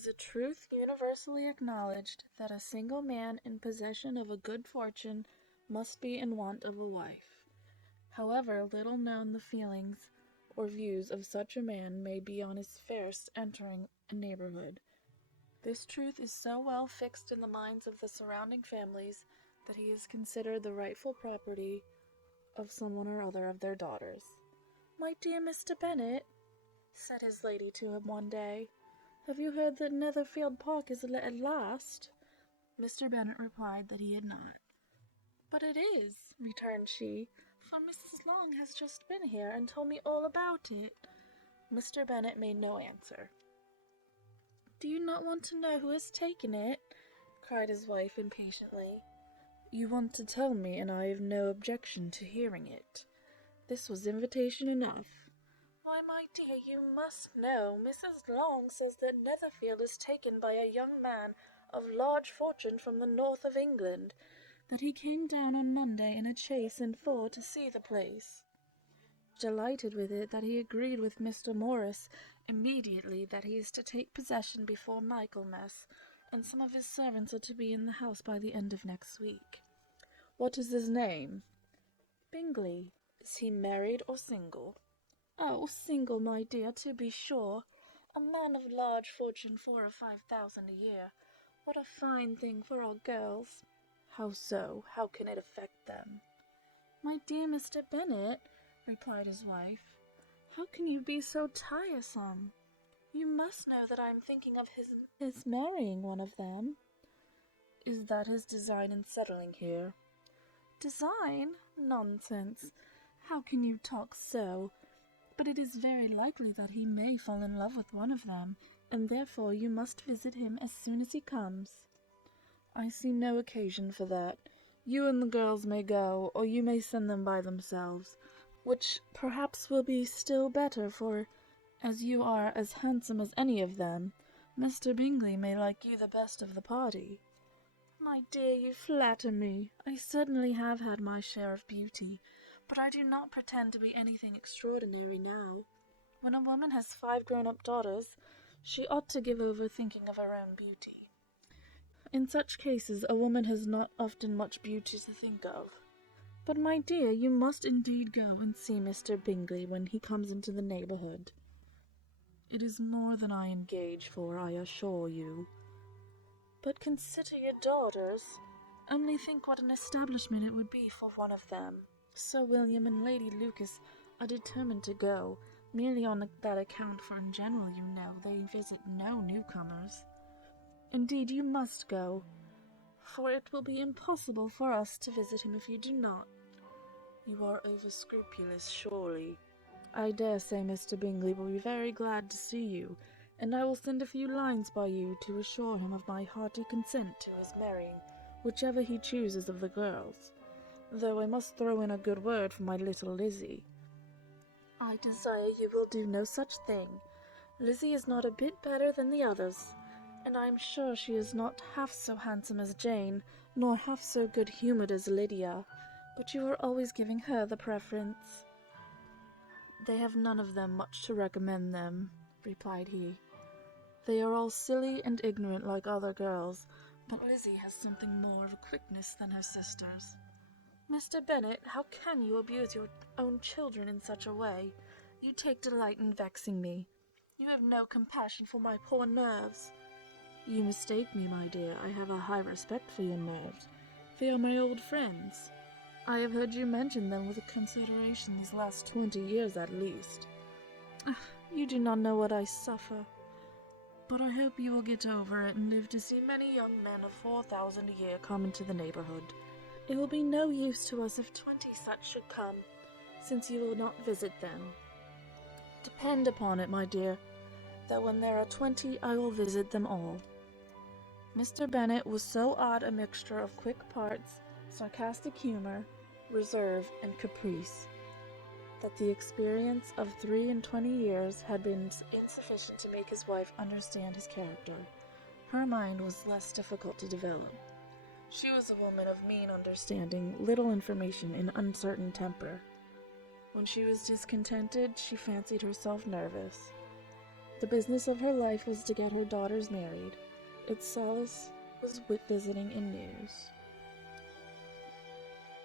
is a truth universally acknowledged that a single man in possession of a good fortune must be in want of a wife. However little known the feelings or views of such a man may be on his first entering a neighborhood, this truth is so well fixed in the minds of the surrounding families that he is considered the rightful property of someone or other of their daughters. "My dear Mr. Bennet," said his lady to him one day, "have you heard that Netherfield Park is let at last?" Mr. Bennet replied that he had not. "But it is," returned she, "for Mrs. Long has just been here and told me all about it." Mr. Bennet made no answer. "Do you not want to know who has taken it?" cried his wife impatiently. "You want to tell me, and I have no objection to hearing it." This was invitation enough. "Why, my dear, you must know. Mrs. Long says that Netherfield is taken by a young man of large fortune from the north of England, that he came down on Monday in a chaise and four to see the place. Delighted with it, that he agreed with Mr. Morris immediately that he is to take possession before Michaelmas, and some of his servants are to be in the house by the end of next week." "What is his name?" "Bingley." "Is he married or single?" "Oh, single, my dear, to be sure. A man of large fortune, 4,000 or 5,000 a year. What a fine thing for our girls!" "How so? How can it affect them?" "My dear Mr. Bennet," replied his wife, "how can you be so tiresome? You must know that I am thinking of his marrying one of them." "Is that his design in settling here?" "Design? Nonsense! How can you talk so? But it is very likely that he may fall in love with one of them, and therefore you must visit him as soon as he comes." "I see no occasion for that. You and the girls may go, or you may send them by themselves, which perhaps will be still better, for, as you are as handsome as any of them, Mr. Bingley may like you the best of the party." "My dear, you flatter me. I certainly have had my share of beauty, but I do not pretend to be anything extraordinary now. When a woman has 5 grown-up daughters, she ought to give over thinking of her own beauty. In such cases a woman has not often much beauty to think of. But, my dear, you must indeed go and see Mr. Bingley when he comes into the neighbourhood." "It is more than I engage for, I assure you." "But consider your daughters. Only think what an establishment it would be for one of them. Sir William and Lady Lucas are determined to go, merely on that account, for in general, you know, they visit no newcomers. Indeed, you must go, for it will be impossible for us to visit him if you do not." "You are over-scrupulous, surely." "I dare say Mr. Bingley will be very glad to see you, and I will send a few lines by you to assure him of my hearty consent to his marrying whichever he chooses of the girls, though I must throw in a good word for my little Lizzie." "I desire you will do no such thing. Lizzie is not a bit better than the others, and I am sure she is not half so handsome as Jane, nor half so good-humoured as Lydia, but you are always giving her the preference." "They have none of them much to recommend them," replied he. "They are all silly and ignorant like other girls, but Lizzie has something more of quickness than her sisters." "Mr. Bennet, how can you abuse your own children in such a way? You take delight in vexing me. You have no compassion for my poor nerves." "You mistake me, my dear. I have a high respect for your nerves. They are my old friends. I have heard you mention them with consideration these last 20 years at least." "You do not know what I suffer. But I hope you will get over it and live to see many young men of 4,000 a year come into the neighbourhood. It will be no use to us if 20 such should come, since you will not visit them. Depend upon it, my dear, that when there are 20 I will visit them all." Mr. Bennet was so odd a mixture of quick parts, sarcastic humour, reserve, and caprice, that the experience of 23 years had been insufficient to make his wife understand his character. Her mind was less difficult to develop. She was a woman of mean understanding, little information, and uncertain temper. When she was discontented, she fancied herself nervous. The business of her life was to get her daughters married. Its solace was visiting in news.